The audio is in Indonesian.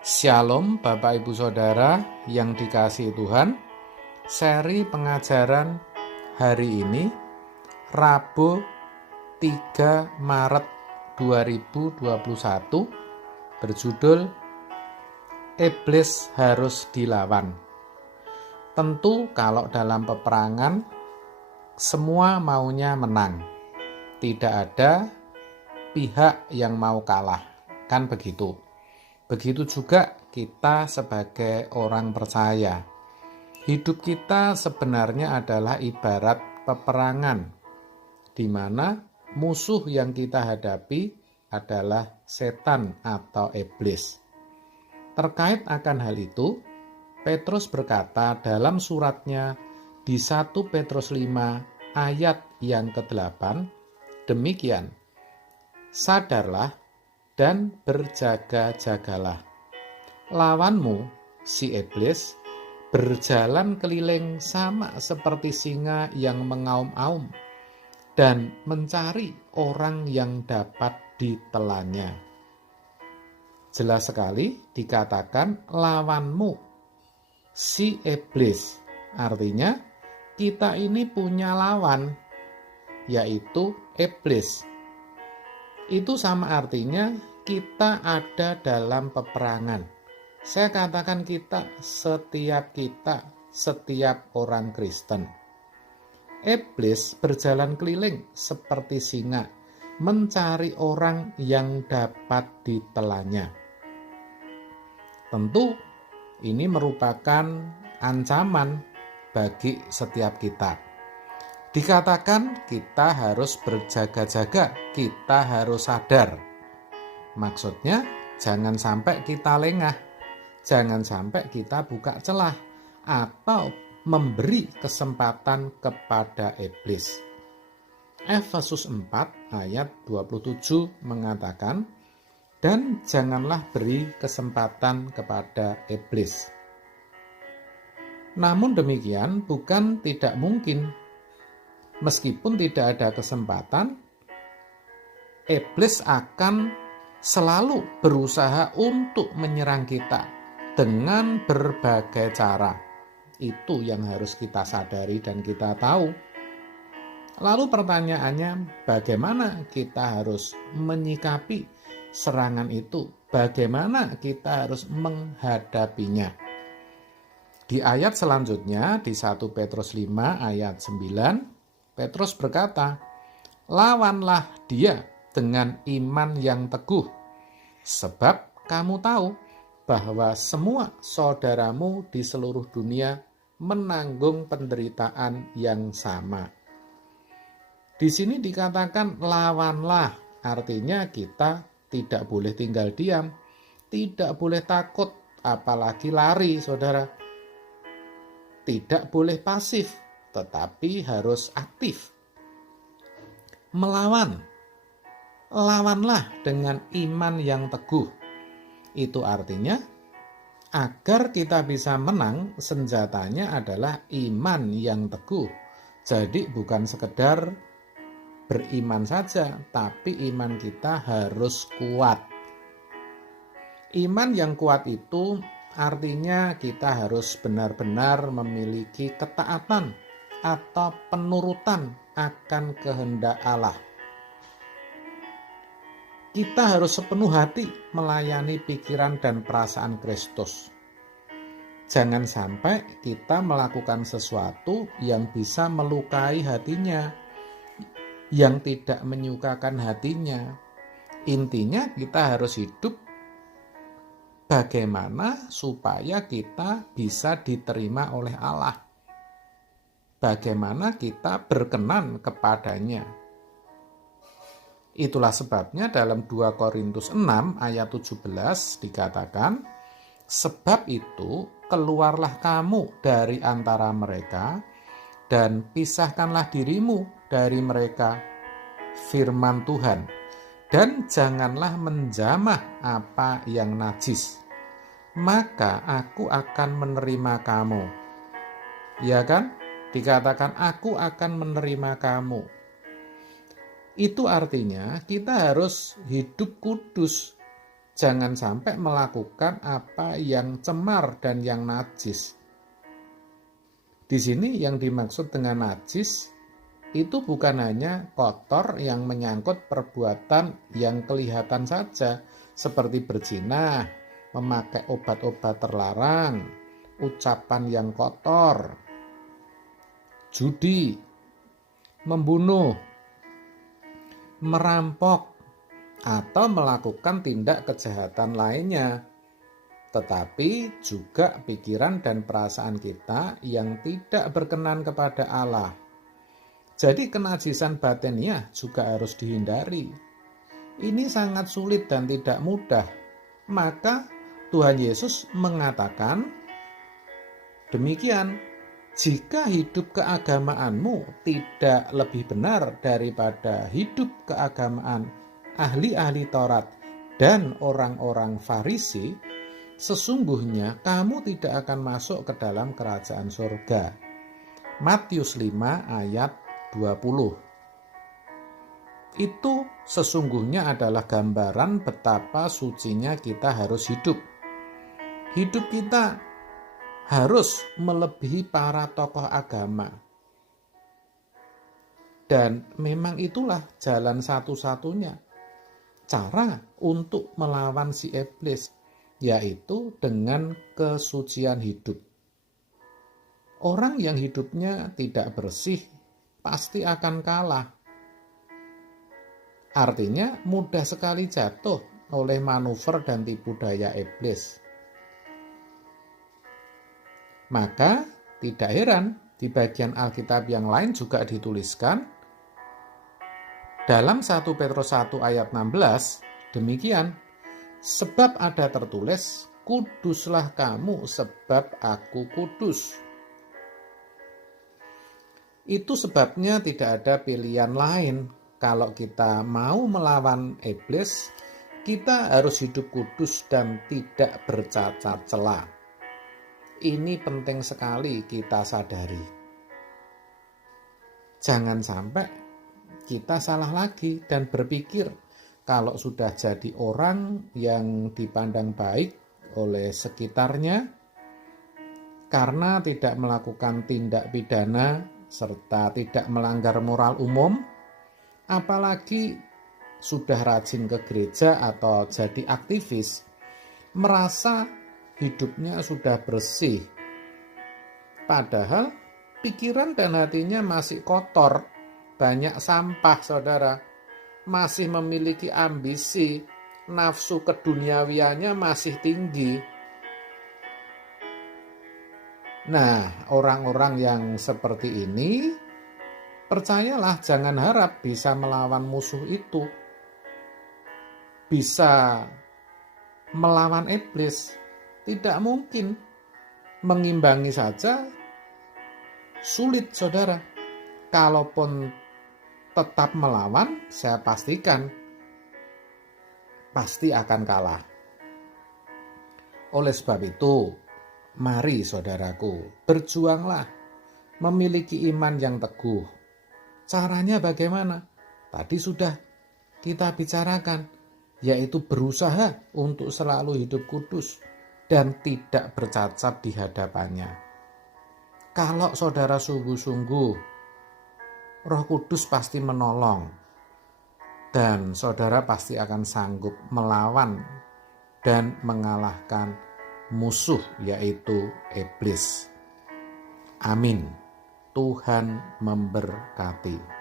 Shalom Bapak Ibu Saudara yang dikasihi Tuhan. Seri pengajaran hari ini Rabu 3 Maret 2021 berjudul Iblis harus dilawan. Tentu kalau dalam peperangan semua maunya menang. Tidak ada pihak yang mau kalah, kan begitu. Begitu juga kita sebagai orang percaya. Hidup kita sebenarnya adalah ibarat peperangan, di mana musuh yang kita hadapi adalah setan atau iblis. Terkait akan hal itu, Petrus berkata dalam suratnya di 1 Petrus 5 ayat yang ke-8, demikian, sadarlah dan berjaga-jagalah. Lawanmu, si iblis, berjalan keliling sama seperti singa yang mengaum-aum dan mencari orang yang dapat ditelannya. Jelas sekali dikatakan lawanmu, si iblis. Artinya kita ini punya lawan, yaitu iblis. Itu sama artinya kita ada dalam peperangan. Saya katakan setiap orang Kristen. Iblis berjalan keliling seperti singa, mencari orang yang dapat ditelannya. Tentu ini merupakan ancaman bagi setiap kita. Dikatakan kita harus berjaga-jaga, kita harus sadar. Maksudnya jangan sampai kita lengah, jangan sampai kita buka celah atau memberi kesempatan kepada iblis. Efesus 4 ayat 27 mengatakan, dan janganlah beri kesempatan kepada iblis. Namun demikian bukan tidak mungkin. Meskipun tidak ada kesempatan, iblis akan selalu berusaha untuk menyerang kita dengan berbagai cara. Itu yang harus kita sadari dan kita tahu. Lalu pertanyaannya, bagaimana kita harus menyikapi serangan itu? Bagaimana kita harus menghadapinya? Di ayat selanjutnya, di 1 Petrus 5 ayat 9, Petrus berkata, lawanlah dia dengan iman yang teguh, sebab kamu tahu bahwa semua saudaramu di seluruh dunia menanggung penderitaan yang sama. Di sini dikatakan lawanlah, artinya kita tidak boleh tinggal diam, tidak boleh takut, apalagi lari, saudara. Tidak boleh pasif, tetapi harus aktif. Melawan. Lawanlah dengan iman yang teguh. Itu artinya agar kita bisa menang, senjatanya adalah iman yang teguh. Jadi bukan sekedar beriman saja, tapi iman kita harus kuat. Iman yang kuat itu artinya kita harus benar-benar memiliki ketaatan atau penurutan akan kehendak Allah. Kita harus sepenuh hati melayani pikiran dan perasaan Kristus. Jangan sampai kita melakukan sesuatu yang bisa melukai hatinya, yang tidak menyukakan hatinya. Intinya kita harus hidup bagaimana supaya kita bisa diterima oleh Allah. Bagaimana kita berkenan kepadanya. Itulah sebabnya dalam 2 Korintus 6 ayat 17 dikatakan, sebab itu keluarlah kamu dari antara mereka dan pisahkanlah dirimu dari mereka, firman Tuhan, dan janganlah menjamah apa yang najis, maka aku akan menerima kamu. Ya kan? Dikatakan aku akan menerima kamu. Itu artinya kita harus hidup kudus. Jangan sampai melakukan apa yang cemar dan yang najis. Di sini yang dimaksud dengan najis itu bukan hanya kotor yang menyangkut perbuatan yang kelihatan saja, seperti berzina, memakai obat-obat terlarang, ucapan yang kotor, judi, membunuh, merampok, atau melakukan tindak kejahatan lainnya, tetapi juga pikiran dan perasaan kita yang tidak berkenan kepada Allah. Jadi kenajisan batiniah juga harus dihindari. Ini sangat sulit dan tidak mudah. Maka Tuhan Yesus mengatakan demikian, jika hidup keagamaanmu tidak lebih benar daripada hidup keagamaan ahli-ahli Taurat dan orang-orang Farisi, sesungguhnya kamu tidak akan masuk ke dalam kerajaan surga. Matius 5 ayat 20. Itu sesungguhnya adalah gambaran betapa sucinya kita harus hidup. Hidup kita harus melebihi para tokoh agama. Dan memang itulah jalan satu-satunya cara untuk melawan si iblis, yaitu dengan kesucian hidup. Orang yang hidupnya tidak bersih pasti akan kalah. Artinya mudah sekali jatuh oleh manuver dan tipu daya iblis. Maka tidak heran di bagian Alkitab yang lain juga dituliskan dalam 1 Petrus 1 ayat 16 demikian, sebab ada tertulis, kuduslah kamu sebab aku kudus. Itu sebabnya tidak ada pilihan lain. Kalau kita mau melawan iblis, kita harus hidup kudus dan tidak bercacat cela. Ini penting sekali kita sadari. Jangan sampai kita salah lagi dan berpikir kalau sudah jadi orang yang dipandang baik oleh sekitarnya karena tidak melakukan tindak pidana serta tidak melanggar moral umum, apalagi sudah rajin ke gereja atau jadi aktivis, merasa hidupnya sudah bersih. Padahal pikiran dan hatinya masih kotor, banyak sampah, saudara. Masih memiliki ambisi, nafsu keduniawiannya masih tinggi. Nah, orang-orang yang seperti ini, percayalah, jangan harap bisa melawan musuh itu, bisa melawan iblis. Tidak mungkin. Mengimbangi saja sulit, saudara. Kalaupun tetap melawan, saya pastikan pasti akan kalah. Oleh sebab itu, mari saudaraku, berjuanglah memiliki iman yang teguh. Caranya bagaimana? Tadi sudah kita bicarakan, yaitu berusaha untuk selalu hidup kudus dan tidak bercacat di hadapannya. Kalau saudara sungguh-sungguh, Roh Kudus pasti menolong dan saudara pasti akan sanggup melawan dan mengalahkan musuh, yaitu iblis. Amin. Tuhan memberkati.